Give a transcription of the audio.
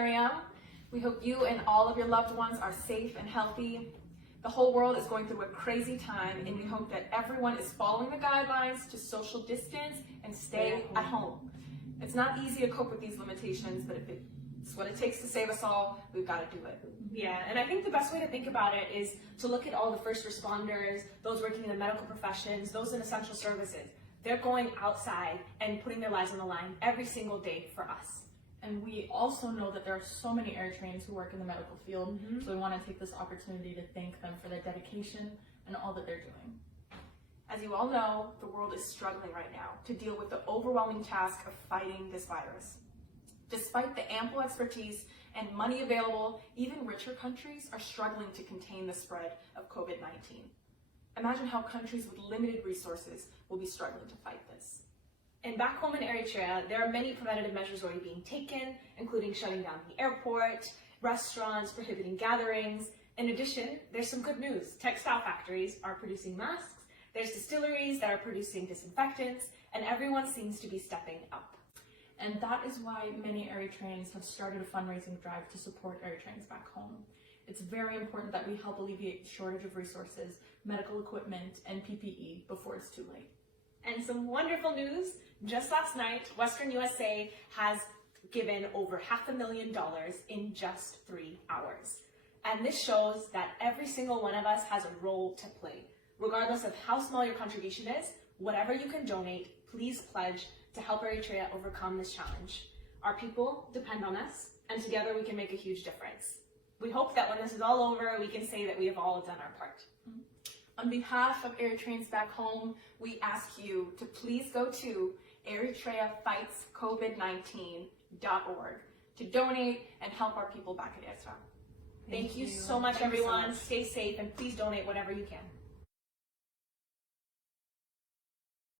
Miriam. We hope you and all of your loved ones are safe and healthy. The whole world is going through a crazy time, and we hope that everyone is following the guidelines to social distance and stay at home. It's not easy to cope with these limitations, but if it's what it takes to save us all, we've got to do it. Yeah, and I think the best way to think about it is to look at all the first responders, those working in the medical professions, those in essential services. They're going outside and putting their lives on the line every single day for us. And we also know that there are so many Eritreans who work in the medical field, so we want to take this opportunity to thank them for their dedication and all that they're doing. As you all know, the world is struggling right now to deal with the overwhelming task of fighting this virus. Despite the ample expertise and money available, even richer countries are struggling to contain the spread of COVID-19. Imagine how countries with limited resources will be struggling to fight this. And back home in Eritrea, there are many preventative measures already being taken, including shutting down the airport, restaurants, prohibiting gatherings. In addition, there's some good news. Textile factories are producing masks, there's distilleries that are producing disinfectants, and everyone seems to be stepping up. And that is why many Eritreans have started a fundraising drive to support Eritreans back home. It's very important that we help alleviate the shortage of resources, medical equipment, and PPE before it's too late. And some wonderful news, just last night, Western USA has given over $500,000 in just 3 hours. And this shows that every single one of us has a role to play. Regardless of how small your contribution is, whatever you can donate, please pledge to help Eritrea overcome this challenge. Our people depend on us, and together we can make a huge difference. We hope that when this is all over, we can say that we have all done our part. On behalf of Eritreans back home, we ask you to please go to eritreafightscovid19.org to donate and help our people back in Eritrea. Thank you so much, everyone. Stay safe, and please donate whatever you can.